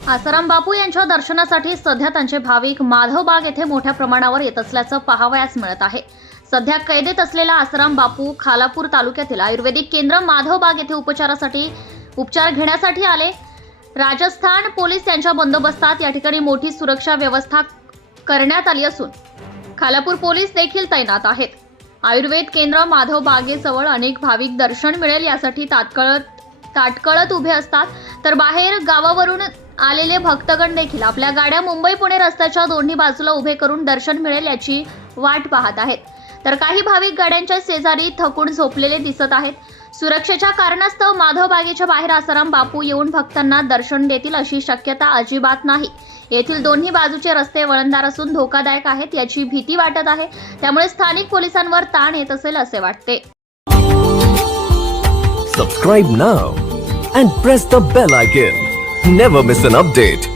आसाराम बापू यांच्या दर्शनासाठी सध्या त्यांचे भाविक माधवबाग येथे मोठ्या प्रमाणावर येत असल्याचं पाहावयास मिळत आहे. सध्या कैदेत असलेला आसाराम बापू खालापूर तालुक्यातील आयुर्वेदिक केंद्र माधवबाग येथे उपचारासाठी उपचार घेण्यासाठी आले. राजस्थान पोलीस त्यांच्या बंदोबस्तात या ठिकाणी मोठी सुरक्षा व्यवस्था करण्यात आली असून खालापूर पोलीस देखील तैनात आहेत. आयुर्वेद केंद्र माधव बागेजवळ अनेक भाविक दर्शन मिळेल यासाठी तात्काळ ताटकळत उभे असतात. तर बाहेर गावावरून आलेले भक्तगण देखील आपल्या गाड्या मुंबई पुणे रस्त्याच्या दोन्ही बाजूला उभे करून दर्शन मिळेल याची वाट पाहत आहेत. तर काही भाविक गाड्यांच्या शेजारी थकून झोपलेले दिसत आहेत. सुरक्षेच्या कारणास्तव माधव बागेच्या बाहेर आसाराम बापू येऊन भक्तांना दर्शन देतील अशी शक्यता अजिबात नाही. येथील दोन्ही बाजूचे रस्ते वळणदार असून धोकादायक आहेत याची भीती वाटत आहे. त्यामुळे स्थानिक पोलिसांवर ताण येत असेल असे वाटते. Subscribe now and press the bell icon never miss an update